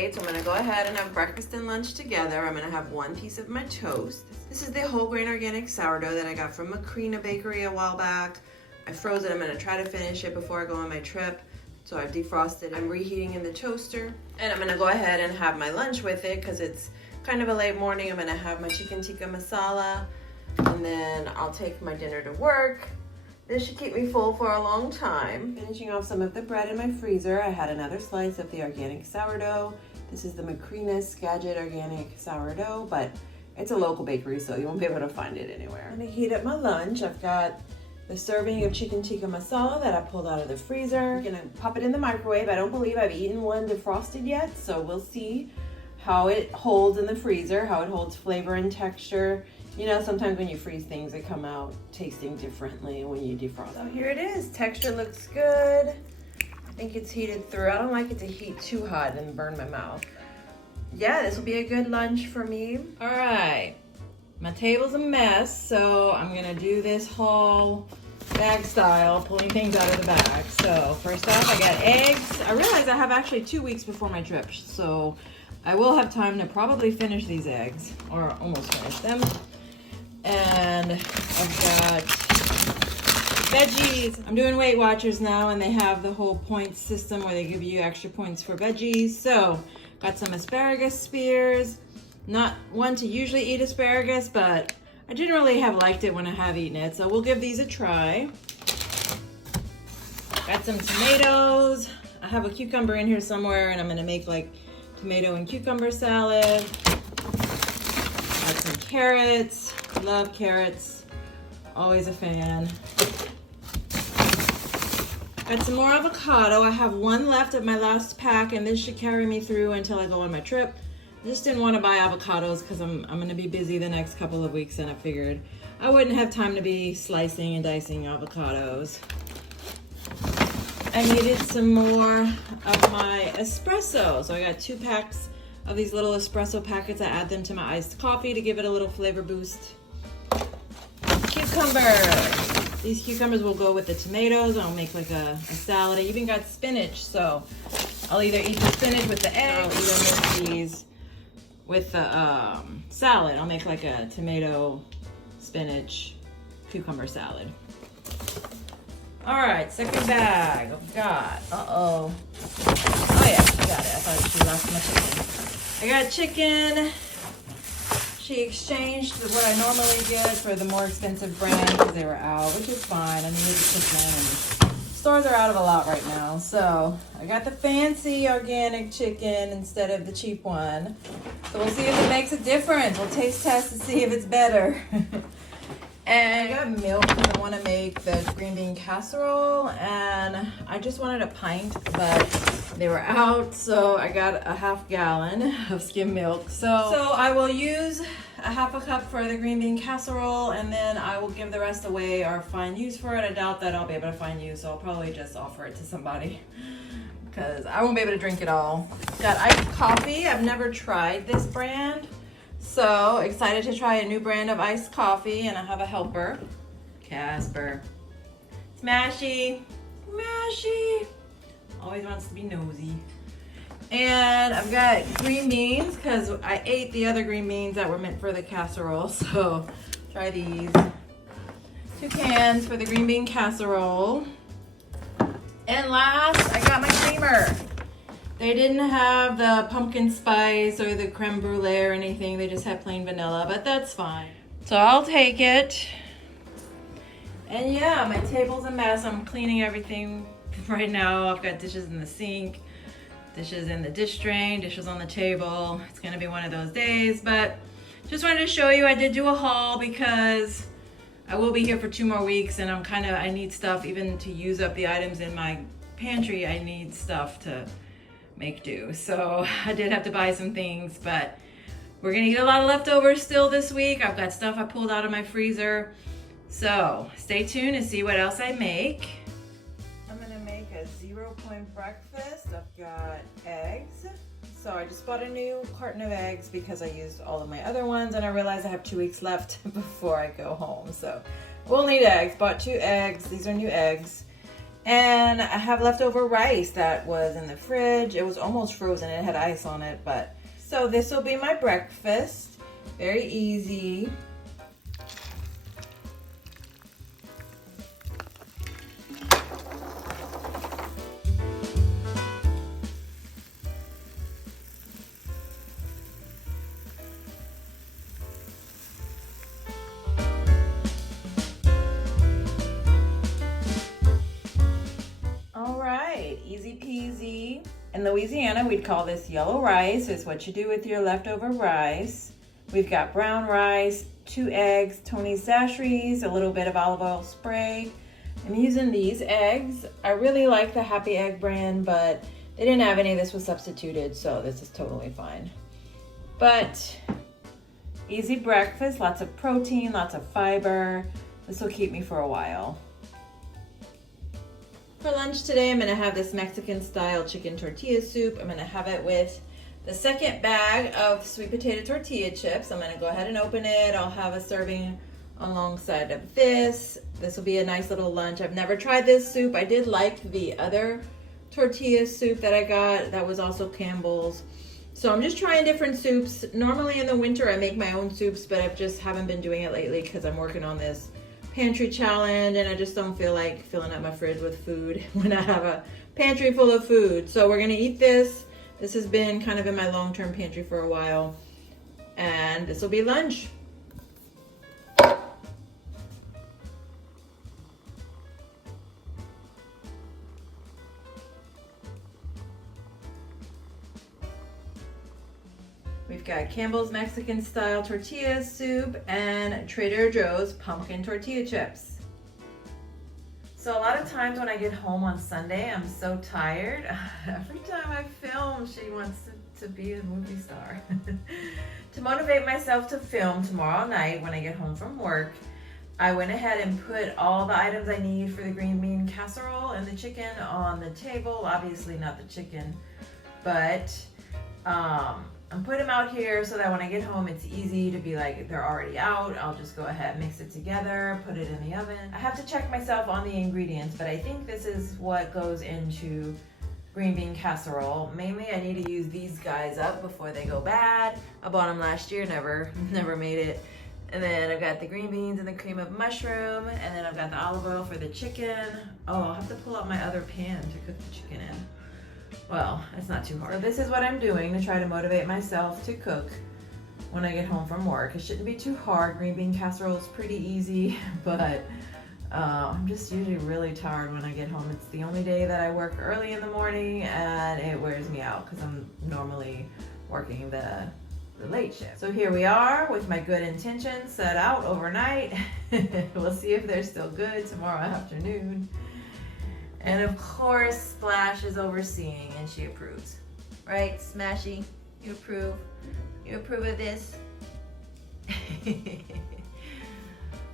late, so I'm gonna go ahead and have breakfast and lunch together. I'm gonna have one piece of my toast. This is the whole grain organic sourdough that I got from Macrina Bakery a while back. I froze it. I'm gonna try to finish it before I go on my trip. So I've defrosted. I'm reheating in the toaster. And I'm gonna go ahead and have my lunch with it because it's kind of a late morning. I'm gonna have my chicken tikka masala, and then I'll take my dinner to work. This should keep me full for a long time. Finishing off some of the bread in my freezer, I had another slice of the organic sourdough. This is the Macrina Skagit organic sourdough, but it's a local bakery, so you won't be able to find it anywhere. I'm gonna heat up my lunch. I've got the serving of chicken tikka masala that I pulled out of the freezer. I'm gonna pop it in the microwave. I don't believe I've eaten one defrosted yet, so we'll see how it holds in the freezer, how it holds flavor and texture. You know, sometimes when you freeze things, they come out tasting differently when you defrost. So here it is. Texture looks good. I think it's heated through. I don't like it to heat too hot and burn my mouth. Yeah, this will be a good lunch for me. All right, my table's a mess, so I'm gonna do this whole bag style, pulling things out of the bag. So first off, I got eggs. I realize I have actually 2 weeks before my trip, so I will have time to probably finish these eggs, or almost finish them. And I've got veggies. I'm doing Weight Watchers now, and they have the whole points system where they give you extra points for veggies. So got some asparagus spears. Not one to usually eat asparagus, but I generally have liked it when I have eaten it. So we'll give these a try. Got some tomatoes. I have a cucumber in here somewhere, and I'm gonna make like tomato and cucumber salad. Got some carrots. Love carrots, always a fan. Got some more avocado. I have one left of my last pack, and this should carry me through until I go on my trip. I just didn't want to buy avocados because I'm going to be busy the next couple of weeks, and I figured I wouldn't have time to be slicing and dicing avocados. I needed some more of my espresso, so I got 2 packs of these little espresso packets. I add them to my iced coffee to give it a little flavor boost. Cucumber. These cucumbers will go with the tomatoes. I'll make like a salad. I even got spinach, so I'll either eat the spinach with the egg, or I'll either make these with the salad. I'll make like a tomato, spinach, cucumber salad. All right, second bag. I've got, oh yeah, I got it. I thought she lost my chicken. I got chicken. She exchanged what I normally get for the more expensive brand because they were out, which is fine. I needed the chicken, and stores are out of a lot right now. So I got the fancy organic chicken instead of the cheap one. So we'll see if it makes a difference. We'll taste test to see if it's better. And I got milk because I want to make the green bean casserole, and I just wanted a pint, but they were out, so I got a half gallon of skim milk. So I will use a half a cup for the green bean casserole, and then I will give the rest away or find use for it. I doubt that I'll be able to find use, so I'll probably just offer it to somebody because I won't be able to drink it all. Got iced coffee. I've never tried this brand. So excited to try a new brand of iced coffee, and I have a helper, Casper. Smashy, Smashy, always wants to be nosy. And I've got green beans because I ate the other green beans that were meant for the casserole. So try these. 2 cans for the green bean casserole. And last, I got my creamer. They didn't have the pumpkin spice or the creme brulee or anything. They just had plain vanilla, but that's fine. So I'll take it. And yeah, my table's a mess. I'm cleaning everything right now. I've got dishes in the sink, dishes in the dish drain, dishes on the table. It's gonna be one of those days, but just wanted to show you I did do a haul because I will be here for 2 more weeks, and I need stuff even to use up the items in my pantry. I need stuff to make do. So I did have to buy some things, but we're gonna eat a lot of leftovers still this week. I've got stuff I pulled out of my freezer. So stay tuned and see what else I make. I'm gonna make a 0-point breakfast. I've got eggs. So I just bought a new carton of eggs because I used all of my other ones, and I realized I have 2 weeks left before I go home. So we'll need eggs. Bought 2 eggs. These are new eggs. And I have leftover rice that was in the fridge. It was almost frozen. It had ice on it, but so this will be my breakfast. Very easy. Easy peasy. In Louisiana, we'd call this yellow rice. It's what you do with your leftover rice. We've got brown rice, 2 eggs, Tony's Sasheries, a little bit of olive oil spray. I'm using these eggs. I really like the Happy Egg brand, but they didn't have any. This was substituted, so this is totally fine. But easy breakfast, lots of protein, lots of fiber. This will keep me for a while. For lunch today, I'm gonna have this Mexican style chicken tortilla soup. I'm gonna have it with the second bag of sweet potato tortilla chips. I'm gonna go ahead and open it. I'll have a serving alongside of this. This will be a nice little lunch. I've never tried this soup. I did like the other tortilla soup that I got. That was also Campbell's. So I'm just trying different soups. Normally in the winter, I make my own soups, but I just haven't been doing it lately because I'm working on this pantry challenge and I just don't feel like filling up my fridge with food when I have a pantry full of food. So we're gonna eat this. This has been kind of in my long-term pantry for a while, and this will be lunch. We've got Campbell's Mexican style tortilla soup and Trader Joe's pumpkin tortilla chips. So a lot of times when I get home on Sunday, I'm so tired. Every time I film, she wants to be a movie star. To motivate myself to film tomorrow night when I get home from work, I went ahead and put all the items I need for the green bean casserole and the chicken on the table. Obviously not the chicken, but I'm putting them out here so that when I get home, it's easy to be like, they're already out. I'll just go ahead, mix it together, put it in the oven. I have to check myself on the ingredients, but I think this is what goes into green bean casserole. Mainly, I need to use these guys up before they go bad. I bought them last year, never made it. And then I've got the green beans and the cream of mushroom, and then I've got the olive oil for the chicken. Oh, I'll have to pull out my other pan to cook the chicken in. Well, it's not too hard. So this is what I'm doing to try to motivate myself to cook when I get home from work. It shouldn't be too hard. Green bean casserole is pretty easy, but I'm just usually really tired when I get home. It's the only day that I work early in the morning and it wears me out because I'm normally working the late shift. So here we are with my good intentions set out overnight. We'll see if they're still good tomorrow afternoon. And of course, Splash is overseeing and she approves. Right, Smashy? You approve? You approve of this?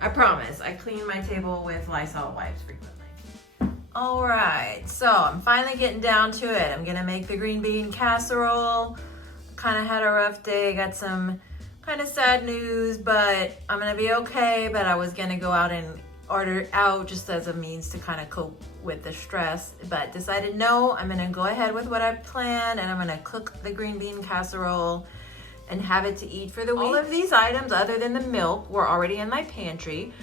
I promise, I clean my table with Lysol wipes frequently. All right, so I'm finally getting down to it. I'm gonna make the green bean casserole. Kind of had a rough day, got some kind of sad news, but I'm gonna be okay. But I was gonna go out and order out just as a means to kind of cope with the stress, but decided no, I'm gonna go ahead with what I planned and I'm gonna cook the green bean casserole and have it to eat for the week. All of these items other than the milk were already in my pantry.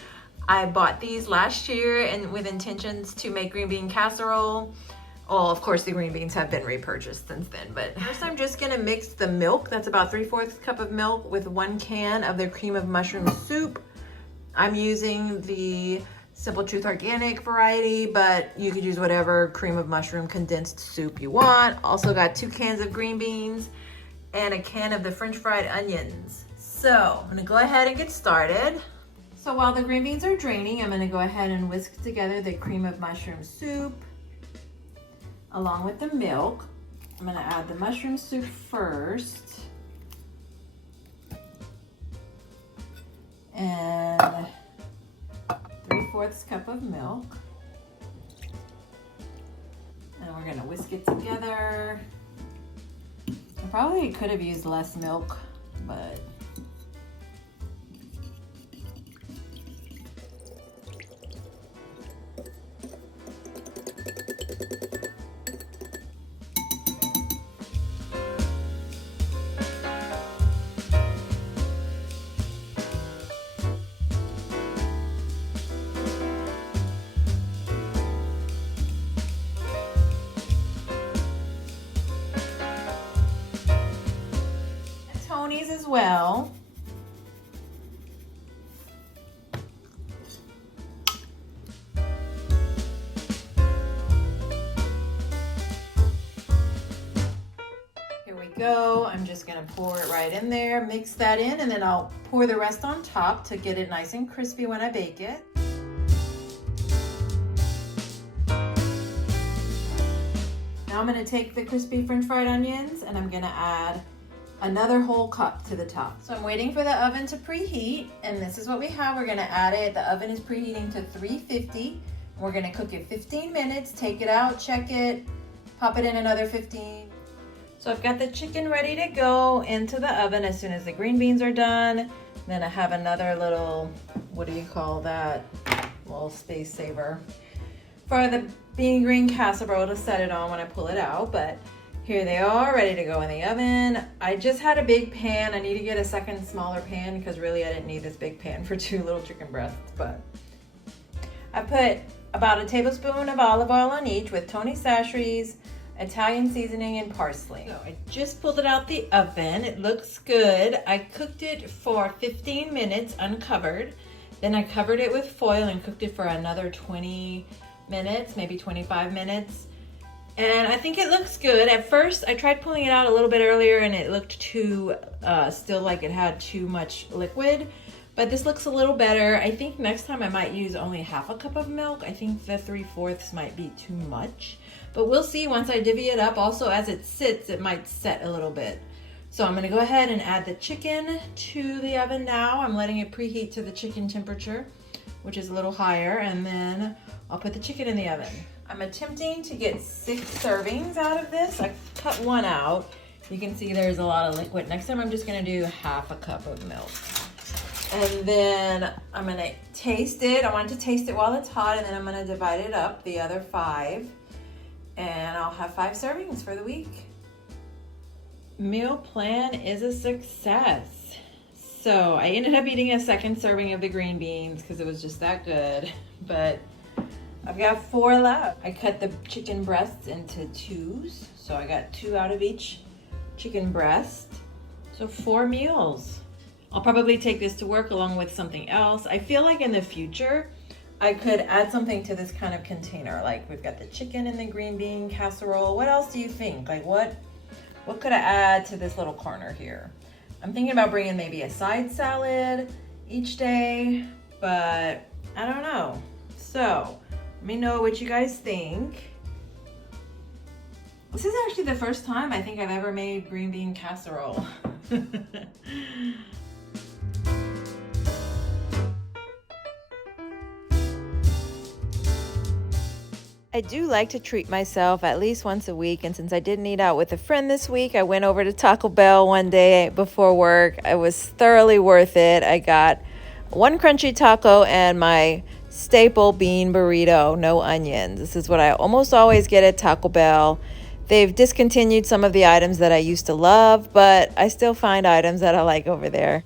I bought these last year and with intentions to make green bean casserole. Oh, of course the green beans have been repurchased since then, but first I'm just gonna mix the milk. That's about 3/4 cup of milk with 1 can of the cream of mushroom soup. I'm using the Simple Truth Organic variety, but you could use whatever cream of mushroom condensed soup you want. Also got 2 cans of green beans and a can of the French fried onions. So I'm gonna go ahead and get started. So while the green beans are draining, I'm gonna go ahead and whisk together the cream of mushroom soup along with the milk. I'm gonna add the mushroom soup first. And 3/4 cup of milk. And we're gonna whisk it together. I probably could have used less milk, but Tony's as well. Here we go. I'm just gonna pour it right in there, mix that in, and then I'll pour the rest on top to get it nice and crispy when I bake it. Now I'm gonna take the crispy French fried onions and I'm gonna add another whole cup to the top. So I'm waiting for the oven to preheat, and this is what we have. We're gonna add it. The oven is preheating to 350. We're gonna cook it 15 minutes, take it out, check it, pop it in another 15. So I've got the chicken ready to go into the oven as soon as the green beans are done. Then I have another little, what do you call that? Little space saver for the bean green casserole to set it on when I pull it out. But here they are, ready to go in the oven. I just had a big pan. I need to get a second smaller pan because really I didn't need this big pan for 2 little chicken breasts. But I put about a tablespoon of olive oil on each with Tony Chachere's Italian seasoning and parsley. So I just pulled it out the oven. It looks good. I cooked it for 15 minutes uncovered. Then I covered it with foil and cooked it for another 20 minutes, maybe 25 minutes. And I think it looks good. At first, I tried pulling it out a little bit earlier and it looked too, still like it had too much liquid. But this looks a little better. I think next time I might use only half a cup of milk. I think the 3/4 might be too much. But we'll see once I divvy it up. Also, as it sits, it might set a little bit. So I'm gonna go ahead and add the chicken to the oven now. I'm letting it preheat to the chicken temperature, which is a little higher, and then I'll put the chicken in the oven. I'm attempting to get 6 servings out of this. I cut one out. You can see there's a lot of liquid. Next time I'm just gonna do half a cup of milk. And then I'm gonna taste it. I want to taste it while it's hot, and then I'm gonna divide it up, the other 5. And I'll have 5 servings for the week. Meal plan is a success. So I ended up eating a second serving of the green beans because it was just that good. But I've got 4 left. I cut the chicken breasts into 2s. So I got 2 out of each chicken breast. So 4 meals. I'll probably take this to work along with something else. I feel like in the future, I could add something to this kind of container. Like we've got the chicken and the green bean casserole. What else do you think? Like what could I add to this little corner here? I'm thinking about bringing maybe a side salad each day, but I don't know. So let me know what you guys think. This is actually the first time I think I've ever made green bean casserole. I do like to treat myself at least once a week, and since I didn't eat out with a friend this week, I went over to Taco Bell one day before work. It was thoroughly worth it. I got 1 crunchy taco and my staple bean burrito, no onions. This is what I almost always get at Taco Bell. They've discontinued some of the items that I used to love, but I still find items that I like over there.